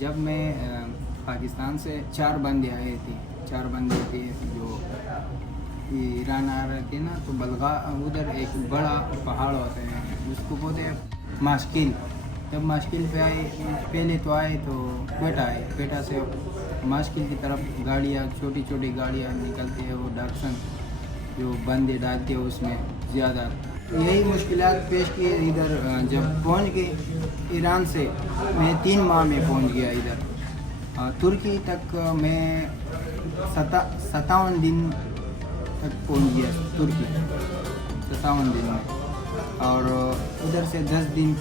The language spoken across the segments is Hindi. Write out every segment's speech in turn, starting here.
जब मैं पाकिस्तान से 4 बंदे आए थे, 4 बंदे थे जो ईरान आ रहे थे ना, तो बलगा उधर एक बड़ा पहाड़ होता है, उसको बोलते हैं मास्किल। जब मास्किल पे आए, पहले तो आए तो क्वेटा आए, क्वेटा से मास्किल की तरफ गाड़ियाँ, छोटी छोटी गाड़ियाँ निकलती है, वो डॉक्सन जो बंदे डालते हैं उसमें ज़्यादा यही मुश्किलात पेश किए। इधर जब पहुंच गए ईरान से, मैं 3 माह में पहुंच गया इधर। तुर्की तक मैं 57 दिन तक पहुंच गया, तुर्की 57 दिन में। और उधर से 10 दिन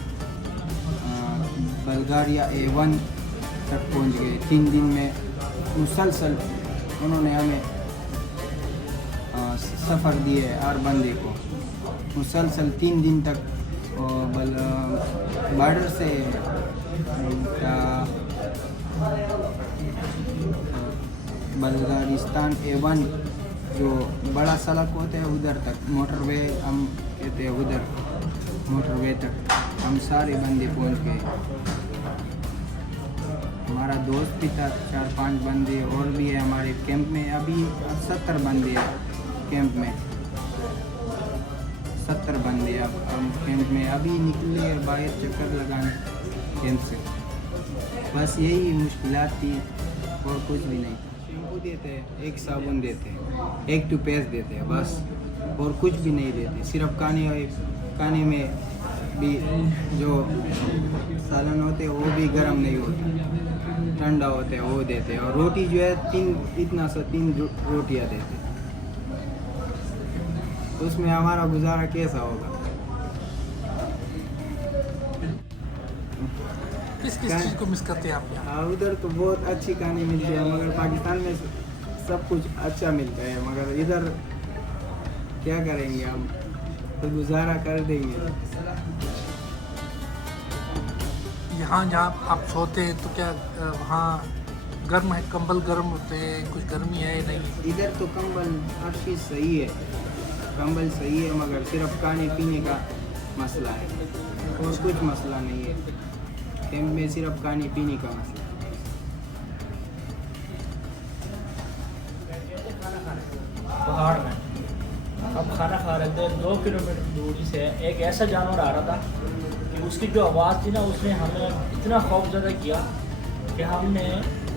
बल्गारिया A1 तक पहुंच गए। 3 दिन में मुसलसल उन्होंने हमें सफ़र दिए हर बंदे को, मुसलसल 3 दिन तक। बॉर्डर से बल्गारिस्तान A1 जो बड़ा सड़क होता है उधर तक, मोटरवे हम कहते हैं, उधर मोटरवे तक हम सारे बंदे पहुंच गए। हमारा दोस्त भी था, 4-5 बंदे और भी है हमारे कैंप में। अभी 70 बंदे हैं कैंप में, 70 बंदे अब हम कैंप में। अभी निकले बाहर चक्कर लगाने कैंप से। बस यही मुश्किलात थी और कुछ भी नहीं था। शैम्पू देते हैं, एक साबुन देते हैं, एक टूथपेस्ट देते हैं, बस और कुछ भी नहीं देते। सिर्फ खाने में भी जो सालन होते हैं वो भी गर्म नहीं होते, ठंडा होते हैं, वो देते हैं। और रोटी जो है 3 रोटियां देते हैं। तो उसमें हमारा गुजारा कैसा होगा? किस चीज़ को मिस करते हैं आप यहाँ? उधर तो बहुत अच्छी कहानी मिलती है, मगर पाकिस्तान में सब कुछ अच्छा मिलता है, मगर इधर क्या करेंगे हम, तो गुजारा कर देंगे। यहाँ जहाँ आप सोते हैं तो क्या वहाँ गर्म है, कंबल गर्म होते हैं, कुछ गर्मी है नहीं? इधर तो कंबल हर चीज़ सही है, कंबल सही है, मगर सिर्फ खाने पीने का मसला है और कुछ मसला नहीं है। कैंप में सिर्फ खाने पीने का मसला है। पहाड़ में हम खाना खा रहे थे, 2 किलोमीटर दूरी से एक ऐसा जानवर आ रहा था कि उसकी जो आवाज़ थी ना, उसने हमें इतना खौफजदा किया कि हमने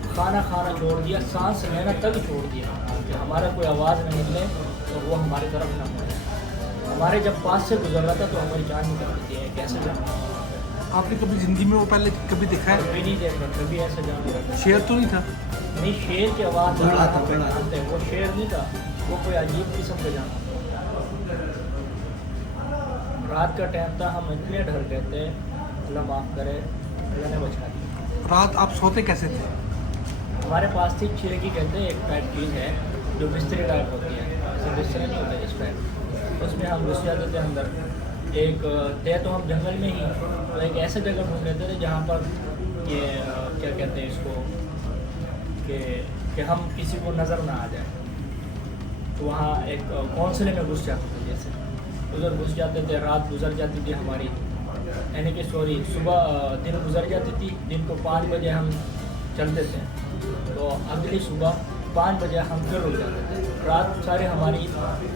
खाना खाना छोड़ दिया, सांस लेना तक छोड़ दिया कि हमारा कोई आवाज़ नहीं निकले तो वो हमारी तरफ ना मुड़े। हमारे जब पास से गुजर रहा था तो हमारी जान निकल रही है। कैसे जानवर? आपने कभी ज़िंदगी में वो पहले कभी देखा है? कभी नहीं देखा, कभी ऐसा जानवर। शेर तो नहीं था? नहीं, शेर की आवाज़ बड़ा था, बड़ा था। वो शेर नहीं था, वो कोई अजीब किस्म का जानवर। रात का टाइम था, हम इतने डर गए थे, अल्लाह माफ़ करे, अल्लाह ने बचा दिया। रात आप सोते कैसे थे? हमारे पास थी चिरकी कहते हैं, एक टाइप चीज़ है जो बिस्तरी टाइप होती है, जैसे बिस्तरे नहीं होते इस टाइप, उसमें हम घुस जाते थे अंदर। एक थे तो हम जंगल में ही, तो एक ऐसे जगह ढूंढ लेते थे जहाँ पर ये क्या कहते हैं इसको, कि हम किसी को नज़र ना आ जाए। तो वहाँ एक कौंसले में घुस जाते थे, जैसे उधर घुस जाते थे, रात गुजर जाती थी हमारी, यानी कि सुबह दिन गुजर जाती थी। दिन को 5 बजे हम चलते थे, तो अगली सुबह 5 बजे हम फिर रुक जाते थे। रात सारी हमारी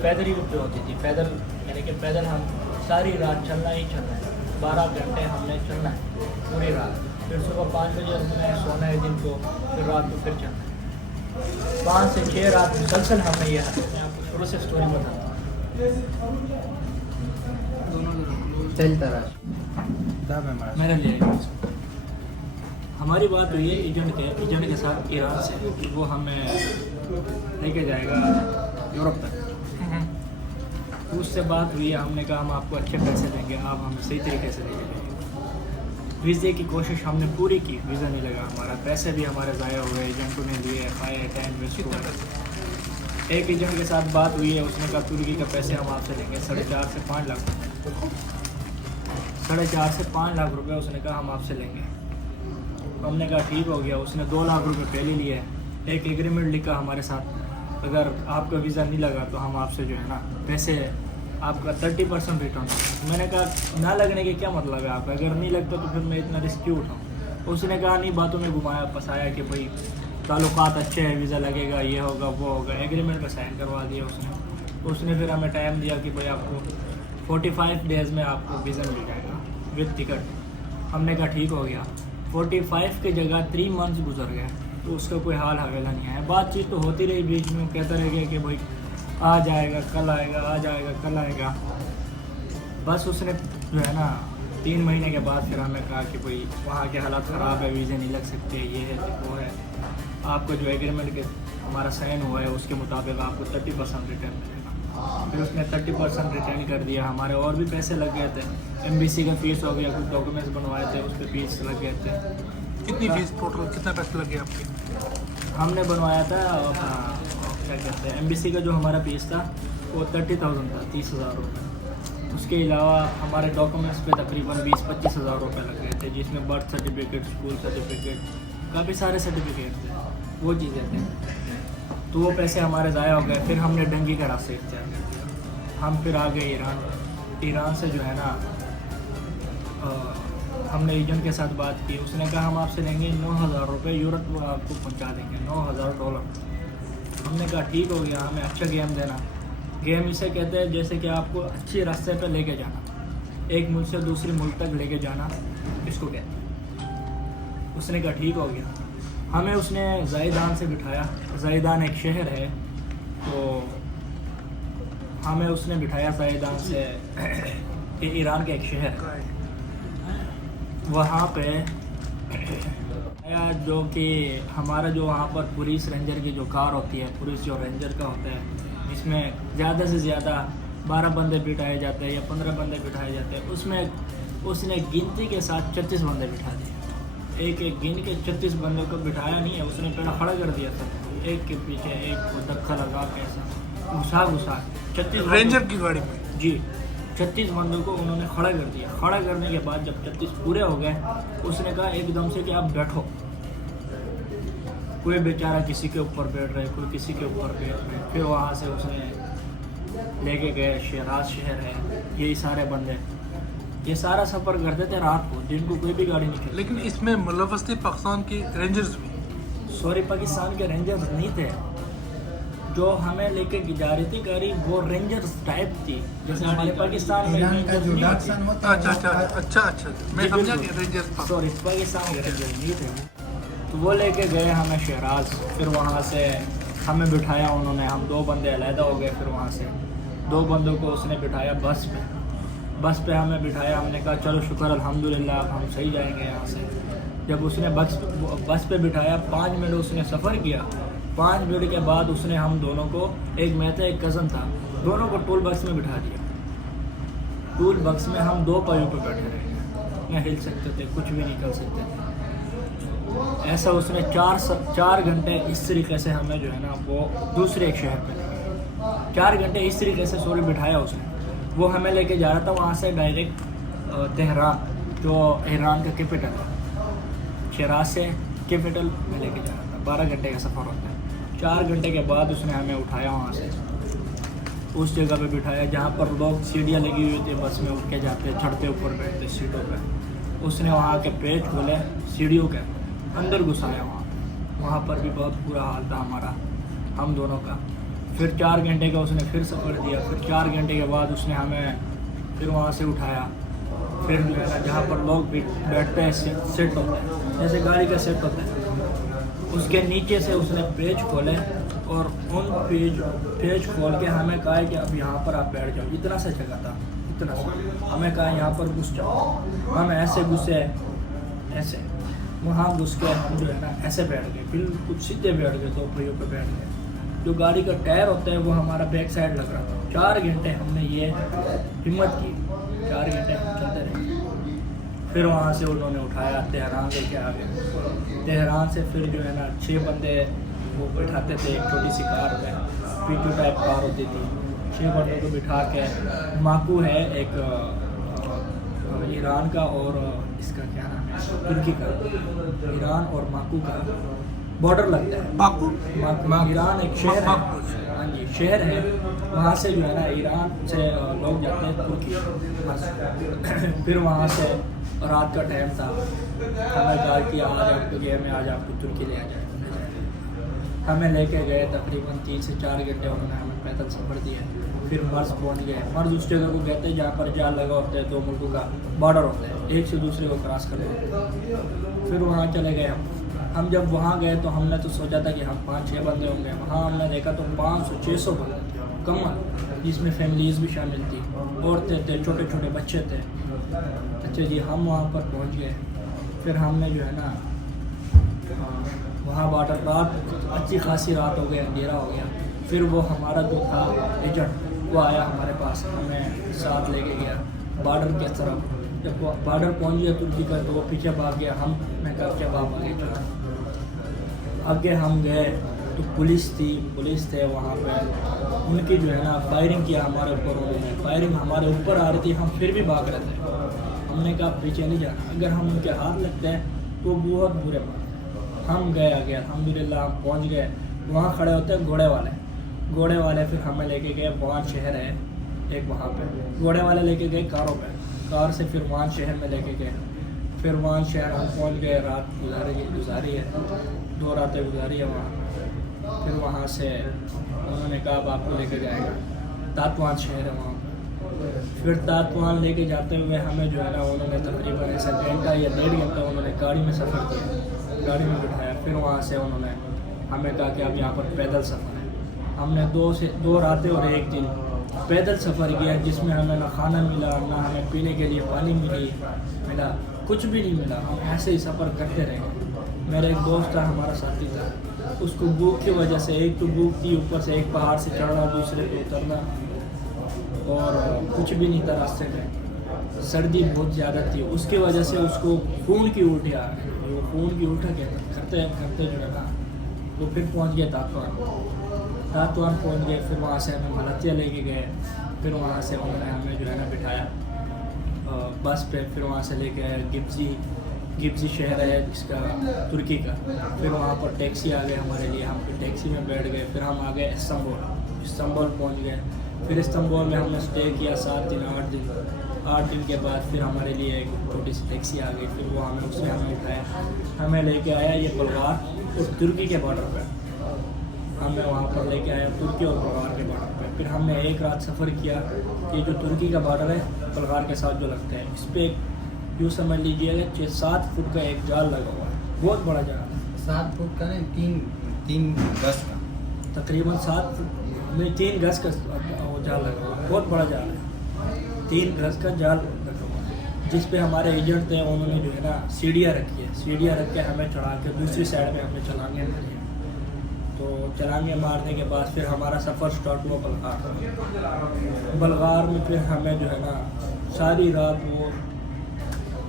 पैदल ही रुक होती थी, पैदल, यानी कि पैदल हम सारी रात चलना ही चलना है, 12 घंटे हमने चलना है पूरी रात। फिर सुबह 5 बजे रुकना है, सोना है दिन को, फिर रात को फिर चलना है। 5 से 6 रात मुसलसल हमने ये मैं आपको शुरू से स्टोरी बताता हूँ। चलता रहा मेरे लिए हमारी बात हुई है एजेंट के साथ ईरान से, वो हमें लेके जाएगा यूरोप तक। तो उससे बात हुई है, हमने कहा हम आपको अच्छे पैसे देंगे, आप हमें सही तरीके से लेके जाएंगे। वीज़े की कोशिश हमने पूरी की, वीज़ा नहीं लगा हमारा, पैसे भी हमारे ज़ाया हुए, एजेंटों ने लिए, खाए, टाइम वेस्ट हुआ। एक एजेंट के साथ बात हुई है, उसने कहा तुर्की का पैसे हम आपसे लेंगे 4.5 से 5 लाख, 4.5 से 5 लाख रुपये उसने कहा हम आपसे लेंगे। हमने कहा ठीक हो गया। उसने 2 लाख रुपए पहले लिए, एक एग्रीमेंट लिखा हमारे साथ, अगर आपका वीज़ा नहीं लगा तो हम आपसे जो है ना पैसे आपका 30% रिटर्न। मैंने कहा ना लगने के क्या मतलब है आपका, अगर नहीं लगता तो फिर मैं इतना रिस्क क्यों उठाऊँ। उसने कहा नहीं, बातों में घुमाया फंसाया कि भाई ताल्लुकात अच्छे हैं, वीज़ा लगेगा, ये होगा वो होगा, एग्रीमेंट में साइन करवा दिया उसने फिर हमें टाइम दिया कि भाई आपको 45 डेज़ में आपको वीज़ा मिल जाएगा विद टिकट। हमने कहा ठीक हो गया। 45 की जगह 3 मंथ्स गुजर गए, तो उसका कोई हाल हवेला नहीं आया। बातचीत तो होती रही, बीच में कहता रह गया कि भाई आ जाएगा कल आएगा, आ जाएगा कल आएगा। बस उसने जो है ना 3 महीने के बाद फिर हमें कहा कि भाई वहाँ के हालात ख़राब है, वीज़े नहीं लग सकते, ये है वो है, आपको जो एग्रीमेंट के हमारा साइन हुआ है उसके मुताबिक आपको 30% रिटर्न मिलेगा। फिर उसने 30% रिटर्न कर दिया। हमारे और भी पैसे लग गए थे, एम्बेसी का फ़ीस हो गया, कुछ डॉक्यूमेंट्स बनवाए थे उस पर फीस लग गए थे। कितनी फीस टोटल, कितना पैसे लगे आपके? हमने बनवाया था क्या कहते हैं, एम्बेसी का जो हमारा फीस था वो 30,000 था, 30,000 रुपये। उसके अलावा हमारे डॉक्यूमेंट्स पे तकरीबन 20-25 हज़ार रुपये लग गए थे, जिसमें बर्थ सर्टिफिकेट, स्कूल सर्टिफिकेट, काफ़ी सारे सर्टिफिकेट थे, वो चीज़ें थे। तो वो पैसे हमारे ज़ाया हो गए। फिर हमने डंगी का रास्ता इख्तियार कर दिया। हम फिर आ गए ईरान से जो है ना हमने एजेंट के साथ बात की। उसने कहा हम आपसे लेंगे 9,000 रुपये यूरोप, वो आपको पहुंचा देंगे, $9,000। हमने कहा ठीक हो गया, हमें अच्छा गेम देना। गेम इसे कहते हैं जैसे कि आपको अच्छे रास्ते पे लेके जाना, एक मुल्क से दूसरे मुल्क तक लेके जाना, इसको कहते हैं। उसने कहा ठीक हो गया। हमें उसने ज़ायदान से बिठाया। ज़ायदान एक शहर है, तो हमें उसने बिठाया ज़ायदान से ईरान का एक शहर है, वहाँ पे जो कि हमारा जो वहाँ पर पुलिस रेंजर की जो कार होती है, पुलिस जो रेंजर का होता है, इसमें ज़्यादा से ज़्यादा 12 बंदे बिठाए जाते हैं या 15 बंदे बिठाए जाते हैं। उसमें उसने गिनती के साथ 36 बंदे बिठा दिए। एक गिन के 36 बंदों को बिठाया नहीं है, उसने पहले खड़ा कर दिया था, एक के पीछे एक को धक्का लगा के ऐसा घुसा 36 रेंजर की गाड़ी में जी 36 बंदों को उन्होंने खड़ा कर दिया। खड़ा करने के बाद जब 36 पूरे हो गए, उसने कहा एकदम से कि आप बैठो। कोई बेचारा किसी के ऊपर बैठ रहे, कोई किसी के ऊपर बैठ रहे। फिर वहाँ से उसने लेके गए, शिराज शहर है, यही सारे बंदे ये सारा सफ़र करते थे रात को, दिन को कोई भी गाड़ी नहीं चलती। लेकिन इसमें मुलव्वस थे पाकिस्तान के रेंजर्स भी? सॉरी, पाकिस्तान के रेंजर्स नहीं थे। जो हमें लेके जा रही थी गाड़ी वो रेंजर्स टाइप थी, जैसे हमारे पाकिस्तान में ईरान का जो डाकसन होता है। अच्छा मैं समझा कि रेंजर्स। सॉरी, पाकिस्तान के रेंजर्स नहीं थे। तो वो लेके गए हमें शहराज। फिर वहाँ से हमें बिठाया उन्होंने, हम 2 बंदे अलहदा हो गए। फिर वहाँ से 2 बंदों को उसने बिठाया बस पे हमें बिठाया। हमने कहा चलो शुक्र अल्हम्दुलिल्लाह, अब हम सही जाएंगे यहाँ से। जब उसने बस पे बिठाया, 5 मिनट उसने सफ़र किया। 5 मिनट के बाद उसने हम दोनों को, एक मैं था एक कज़न था, दोनों को टूल बक्स में बिठा दिया। टूल बक्स में हम 2 पायों पर बैठे रहे, न हिल सकते थे, कुछ भी नहीं कर सकते थे। ऐसा उसने 4 घंटे इस तरीके से हमें जो है ना वो दूसरे एक शहर पे लेके 4 घंटे इस तरीके से सॉरी बिठाया उसने। वो हमें लेके जा रहा था वहाँ से डायरेक्ट तेहरान, जो ईरान का कैपिटल है। शिराज से कैपिटल में लेके जा रहा था। 12 घंटे का सफ़र होता है। 4 घंटे के बाद उसने हमें उठाया वहाँ से, उस जगह पे बिठाया जहाँ पर लोग सीढ़ियाँ लगी हुई थी, बस में उठ के जाते, चढ़ते, ऊपर बैठते सीटों पे। उसने वहाँ के पेज खोले, सीढ़ियों के अंदर घुसाया। वहाँ पर भी बहुत बुरा हाल था हमारा, हम दोनों का। फिर 4 घंटे का उसने फिर सफ़र दिया। फिर 4 घंटे के बाद उसने हमें फिर वहाँ से उठाया। फिर जो है ना जहाँ पर लोग बैठते हैं, सेट होता है, जैसे गाड़ी का सेट होता है, उसके नीचे से उसने पेज खोले और उन पेज खोल के हमें कहा कि अब यहाँ पर आप बैठ जाओ। इतना सा जगह था, इतना सा। हमें कहा यहाँ पर घुस जाओ। हम ऐसे घुसे, ऐसे वहाँ घुस के हम जो है ना ऐसे बैठ गए, बिल्कुल सीधे बैठ गए, 2 पहियों पर बैठ गए। जो गाड़ी का टायर होता है वो हमारा बैक साइड लग रहा था। 4 घंटे हमने ये हिम्मत की, 4 घंटे हम चलते रहे। फिर वहाँ से उन्होंने उठाया, तेहरान लेके आ गए। तेहरान से फिर जो है ना 6 बंदे वो बिठाते थे एक छोटी सी कार में, पीटू टाइप कार होती थी। 6 बंदों को बिठा के, माकू है एक ईरान का और इसका क्या नाम है, तुर्की का, ईरान और माकू का बॉर्डर लगता है। बाकू ईरान एक शहर है, हाँ जी शहर है। वहाँ से जो है ना ईरान से लोग जाते हैं तुर्की। बस फिर वहाँ से रात का टाइम था, हमें कहा कि आज आपको गए में आज आपको तुर्की ले आ जाए। हमें लेके गए, तकरीबन 3 से 4 घंटे उन्होंने हमें पैदल सफ़र दिया। फिर मर्ज पहुंच गए। मर्ज उस जगह को कहते हैं जहाँ पर जाल लगा होता है, 2 मुल्कों का बॉर्डर होता है, एक से दूसरे को क्रॉस कर लो। फिर वहाँ चले गए हम जब वहाँ गए तो हमने तो सोचा था कि हम 5-6 बंदे होंगे। वहाँ हमने देखा तो 500-600 बंदे कमल, जिसमें फैमिलीज़ भी शामिल थी, औरतें थे, छोटे छोटे बच्चे थे। अच्छा जी, हम वहाँ पर पहुँच गए। फिर हमने जो है ना वहाँ बॉर्डर, रात अच्छी खासी रात हो गई, अंधेरा हो गया। फिर वो हमारा जो था एजेंट, वो आया हमारे पास, हमें साथ लेके गया बॉर्डर के तरफ। जब वो बॉर्डर पहुँच गया तुर्की का तो वो पीछे भाग गया। मैं कहा क्या बाप आगे चला। आगे हम गए तो पुलिस थे वहाँ पे। उनकी जो है ना फायरिंग किया हमारे ऊपर। उन्होंने फायरिंग हमारे ऊपर आ रही थी, हम फिर भी भाग रहे थे। हमने कहा पीछे नहीं जाना, अगर हम उनके हाथ लगते हैं तो बहुत बुरे बात। हम गए आगे, अल्हम्दुलिल्लाह हम पहुँच गए। वहाँ खड़े होते हैं घोड़े वाले फिर हमें लेके गए। वहाँ शहर है एक, वहाँ पे घोड़े वाले लेके गए कारों पे, कार से फिर वहाँ शहर में लेके गए। फिर वहाँ शहर हम पहुँच गए, रात गुजारी है, 2 रातें गुजारी है वहाँ। फिर वहाँ से उन्होंने कहा अब आपको लेके जाएगा, तातवान शहर है वहाँ। फिर तातवान लेके जाते हुए हमें जो है ना उन्होंने तकरीबन ऐसा घंटा या 1.5 घंटा उन्होंने गाड़ी में सफ़र किया, गाड़ी में बिठाया। फिर वहाँ से उन्होंने हमें कहा कि अब यहाँ पर पैदल सफ़र है। हमने 2 रातें और 1 दिन पैदल सफ़र किया, जिसमें हमें ना खाना मिला, ना हमें पीने के लिए पानी मिला, कुछ भी नहीं मिला। हम ऐसे ही सफ़र करते रहे। मेरा एक दोस्त था, हमारा साथी था, उसको भूख की वजह से, एक तो भूख थी, ऊपर से एक पहाड़ से चढ़ना, दूसरे पे उतरना, और कुछ भी नहीं था रास्ते में। सर्दी बहुत ज़्यादा थी, उसकी वजह से उसको खून की उल्टी आ गई। वो खून की उल्टी करते करते जो है ना वो फिर पहुंच गए तातवान पहुंच गए। फिर वहाँ से हमें मलतिया लेके गए। फिर वहाँ से उन्होंने हमें जो है ना बिठाया बस पे। फिर वहाँ से लेके आए गिब्जी शहर है जिसका तुर्की का। फिर वहाँ पर टैक्सी आ गए हमारे लिए, हम फिर टैक्सी में बैठ गए। फिर हम आ गए इस्तांबुल पहुँच गए। फिर इस्तांबुल में हमने स्टे किया 7 दिन 8 दिन के बाद फिर हमारे लिए एक छोटी सी टैक्सी आ गई। फिर वो उसने हमें उठाया, हमें लेके आया ये बल्गार और तुर्की के बॉर्डर पर। हमें वहाँ पर लेके आया तुर्की और बल्गार के बॉर्डर पर। फिर हमने एक रात सफ़र किया। ये जो तुर्की का बॉर्डर है बल्गार के साथ जो लगता है, इस पर यूँ समझ लीजिएगा 6-7 फुट का एक जाल लगा हुआ है, बहुत बड़ा जाल है। 7 फुट का नहीं, 3 गज का, तकरीबन 3 गज का वो जाल लगा हुआ है, बहुत बड़ा जाल है। 3 गज का जाल लगा हुआ है, जिस पे हमारे एजेंट थे उन्होंने जो है ना सीढ़ियाँ रखी है। सीढ़ियाँ रख के हमें चढ़ा के दूसरी साइड में हमें चलाने मारे। तो चलाने मारने के बाद फिर हमारा सफ़र स्टार्ट हुआ बल्गार में। फिर हमें जो है ना सारी रात वो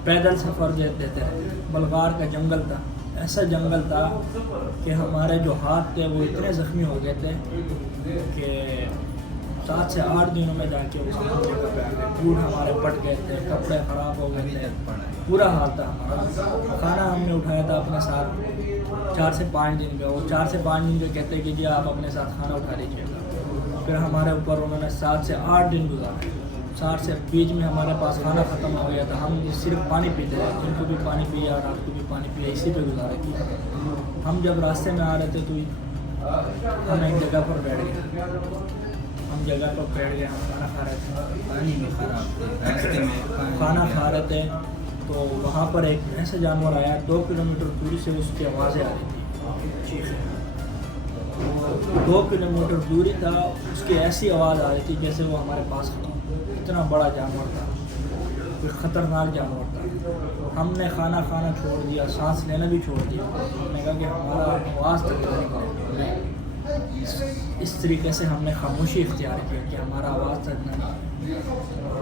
पैदल सफ़र देते रहे। बल्गार का जंगल था, ऐसा जंगल था कि हमारे जो हाथ थे वो इतने ज़ख्मी हो गए थे कि 7 से 8 दिनों में जाके उस जगह पे आ गए। फूड हमारे पट गए थे, कपड़े ख़राब हो गए थे, पूरा हाल था हमारा। खाना हमने उठाया था अपने साथ 4 से 5 दिन का। वो 4 से 5 दिन के कहते कि जी आप अपने साथ खाना उठा लीजिएगा। फिर हमारे ऊपर उन्होंने 7 से 8 दिन गुजारे। 7 से बीच में हमारे पास खाना ख़त्म हो गया था, हम सिर्फ पानी पीते रहे, दिन को भी पानी पिया, रात को भी पानी पिया, इसी पे गुजारा किया। हम जब रास्ते में आ रहे थे तो हम एक जगह पर बैठ गए। हम खाना खा रहे थे, पानी में ख़राब थे, रास्ते में खाना खा रहे थे तो वहाँ पर एक ऐसा जानवर आया, 2 किलोमीटर दूरी से उसकी आवाज़ें आ रही थी, चीखें। 2 किलोमीटर दूरी था, उसकी ऐसी आवाज़ आ रही थी जैसे वो हमारे पास खड़ा। इतना बड़ा जानवर था, कोई ख़तरनाक जानवर था। हमने खाना खाना छोड़ दिया, सांस लेना भी छोड़ दिया। हमने कहा कि हमारा आवाज़ तक नहीं। इस तरीके से हमने खामोशी इख्तियार किया कि हमारा आवाज़ तक नहीं।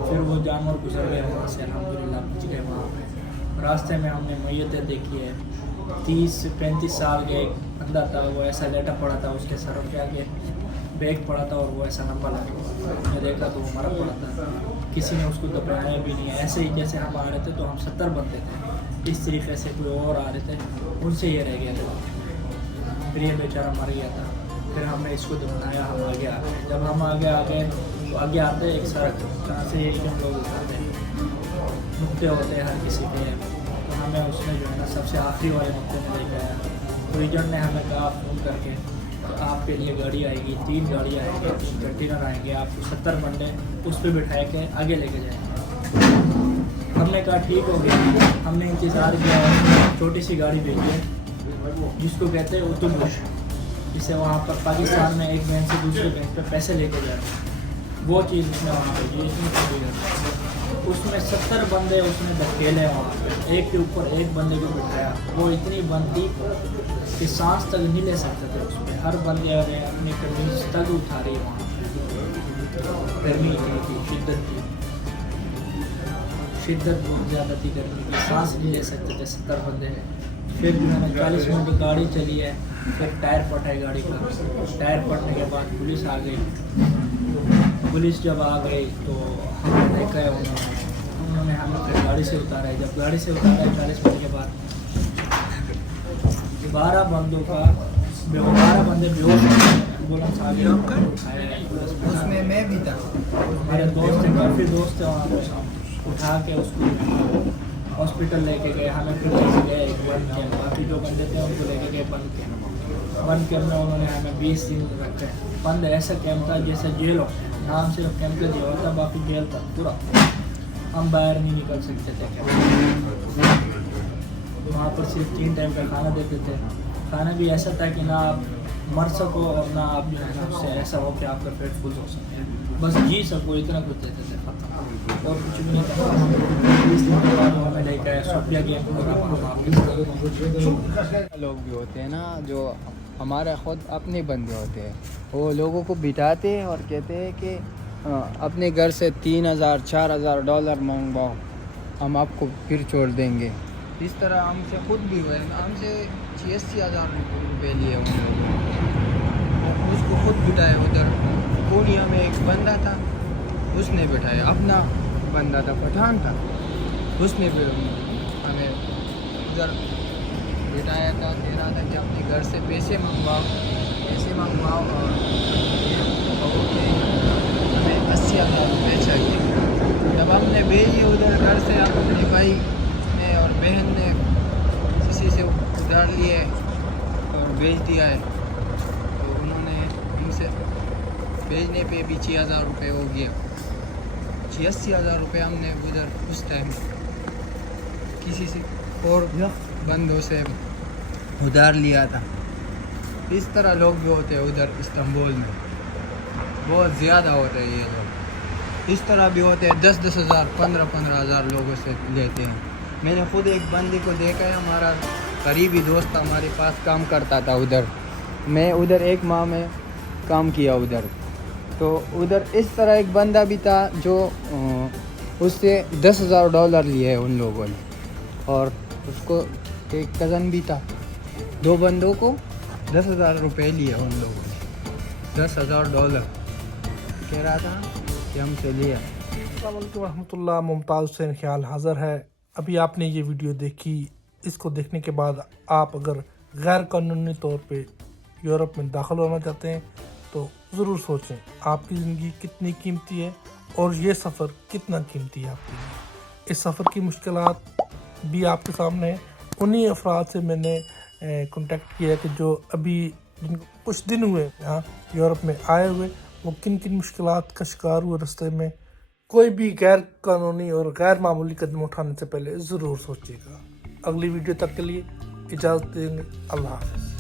फिर वो जानवर गुजर गए वहाँ से, अल्हम्दुलिल्लाह पहुँच गए वहाँ पे। रास्ते में हमने मैयतें देखी है। 30 से 35 साल का एक बंदा था, वो ऐसा लेटा पड़ा था, उसके सर पे आगे बैग पड़ा था और वो ऐसा लंबा लगा हुआ। मैं देखा तो वो मरा पड़ा था, किसी ने उसको दबाया भी नहीं। ऐसे ही जैसे हम आ रहे थे तो हम 70 बंदे थे, इस तरीके से कोई और आ रहे थे, उनसे ये रह गया था। फिर ये बेचारा मर गया था। फिर हमने इसको दफनाया, हम आगे आ गए। जब हम आगे आ गए तो आगे आते एक सड़क, जहाँ से हम लोग उठाते हैं, नुक्ते होते हैं हर किसी के, तो हमें उसमें जो है ना सबसे आखिरी वाले नुक्ते में लेके आया। तो एजेंट ने हमें कहा फ़ोन करके तो आपके लिए गाड़ी आएगी, 3 गाड़ी आएंगे, 3 कंटेनर आएंगे, आपको 70 बंदे उस पर बिठा के आगे लेके जाएंगे। हमने कहा ठीक हो गया। हमने इंतज़ार किया, छोटी सी गाड़ी भेजी है जिसको कहते हैं उत्तुबुश, जिसे वहाँ पर पाकिस्तान में एक बैंक से दूसरे बैंक पे पैसे लेके जा रहे हैं, वो चीज़ उसने वहाँ भेजी। इतनी छोटी गाड़ी, उसमें 70 बंदे उसने धकेले वहाँ पे, एक के ऊपर एक बंदे को बिठाया। वो इतनी बंद थी कि सांस तक नहीं ले सकते थे उस पर। हर बंदे ने अपनी कमीज तक उतारी वहाँ पे। गर्मी इतनी थी, शिद्दत बहुत ज़्यादा थी गर्मी की, सांस नहीं ले सकते थे 70 बंदे। फिर जो है ना 40 मिनट की गाड़ी चली है, फिर टायर फटा है गाड़ी का। टायर फटने के बाद पुलिस आ गई। पुलिस जब आ गई तो हमने देखा है उन्होंने हमें फिर गाड़ी से उतारा है। जब गाड़ी से उतारा है 40 मिनट के बाद 12 बंदों का 12 बंदे बेहोश हो गए। एम्बुलेंस आ गई, उठाए एम्बुलेंस में। उसमें मैं भी था। हमारे दोस्त थे, काफ़ी दोस्त थे वहाँ पर। उठा के उसको हॉस्पिटल लेके गए। हमें फिर लेके गए एक बंद कैम्प, बाकी जो बंदे थे उनको लेके गए बंद कैम्प। बंद कैम्प में उन्होंने हमें 20 दिन रखे। बंद ऐसा कैम्प था जैसे जेल हो, नाम सिर्फ कैंप का दिया होता, बाकी जेल था पूरा। हम बाहर नहीं निकल सकते थे कैंप। वहाँ पर सिर्फ 3 टाइम का खाना देते थे। खाना भी ऐसा था कि ना आप मर सको और ना आप जो है ना उससे ऐसा हो कि आपका पेट फुल हो सके, बस जी सको, इतना कुछ देते थे खत्म, और कुछ भी नहीं था। 20 दिन के बाद हमें लेकर आए सोफिया कैंप। लोग भी होते हैं ना जो हमारे ख़ुद अपने बंदे होते हैं, वो लोगों को बिठाते हैं और कहते हैं कि अपने घर से $3,000-4,000 मंगवाओ, हम आपको फिर छोड़ देंगे। इस तरह हमसे खुद भी हुए, हमसे 86,000 रुपये लिए उन लोगों ने। उसको खुद बिठाए उधर पूर्णिया में एक बंदा था, उसने बिठाया, अपना बंदा था, पठान था, उसने फिर हमें उधर बिठाया था। कह रहा था कि अपने घर से पैसे मंगवाओ और हमें 80,000 रुपये चाहिए। जब हमने भेजी उधर घर से, अपने भाई ने और बहन ने किसी से उधार लिए और भेज दिया है, तो उन्होंने हमसे भेजने पे भी 6,000 रुपये हो गया। 86,000 रुपये हमने उधर उस टाइम किसी से और बंदों से उधार लिया था। इस तरह लोग भी होते हैं उधर इस्तांबुल में, बहुत ज़्यादा होते हैं ये लोग। इस तरह भी होते हैं 10-10 हज़ार 15-15 हज़ार लोगों से लेते हैं। मैंने खुद एक बंदे को देखा है, हमारा करीबी दोस्त हमारे पास काम करता था उधर। मैं उधर 1 माह में काम किया उधर, तो उधर इस तरह एक बंदा भी था जो उससे $10,000 लिए हैं उन लोगों ने, और उसको एक कज़न भी था। 2 बंदों को 10,000 रुपये लिए उन लोगों ने, $10,000 कह रहा था कि हमसे लिया। अस्सलाम वालेकुम रहमतुल्लाह। मुमताज़ हुसैन ख्याल हाज़िर है। अभी आपने ये वीडियो देखी, इसको देखने के बाद आप अगर गैर कानूनी तौर पे यूरोप में दाखिल होना चाहते हैं तो ज़रूर सोचें आपकी ज़िंदगी कितनी कीमती है और ये सफ़र कितना कीमती है आपके लिए। इस सफ़र की मुश्किलात भी आपके सामने है। उन्हीं अफराद से मैंने कांटेक्ट किया कि जो अभी जिनको कुछ दिन हुए यहाँ यूरोप में आए हुए, वो किन किन मुश्किलात का शिकार हुए रास्ते में। कोई भी गैर कानूनी और गैर मामूली कदम उठाने से पहले ज़रूर सोचिएगा। अगली वीडियो तक के लिए इजाज़त देंगे। अल्लाह हाफ़िज़।